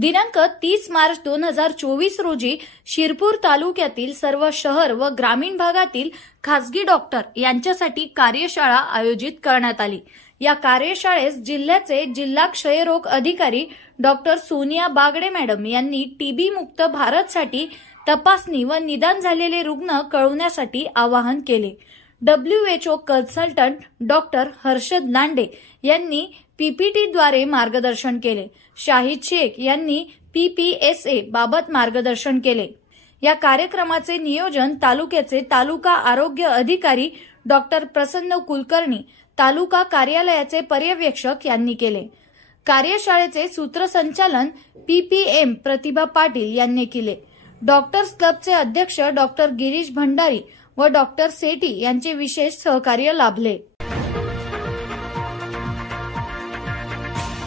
दिनांक तीस मार्च दोन हजार चोवीस रोजी शिरपूर तालुक्यातील सर्व शहर व ग्रामीण भागातील खासगी डॉक्टर यांच्यासाठी कार्यशाळा आयोजित करण्यात आली. या कार्यशाळेस जिल्ह्याचे जिल्हा क्षयरोग अधिकारी डॉक्टर सोनिया बागडे मॅडम यांनी टीबी मुक्त भारतसाठी तपासणी व निदान झालेले रुग्ण कळवण्यासाठी आवाहन केले. W H O consultant doctor Harshad Lande यांनी पीपीटीद्वारे मार्गदर्शन केले. शाहिद शेख यांनी पीपीएसए बाबत मार्गदर्शन केले. या कार्यक्रमाचे नियोजन तालुक्याचे तालुका आरोग्य अधिकारी डॉक्टर प्रसन्न कुलकर्णी तालुका कार्यालयाचे पर्यवेक्षक यांनी केले. कार्यशाळेचे सूत्रसंचालन पीपीएम प्रतिभा पाटील यांनी केले. डॉक्टर्स क्लबचे अध्यक्ष डॉक्टर गिरीश भंडारी व डॉक्टर सेठी यांचे विशेष सहकार्य लाभले.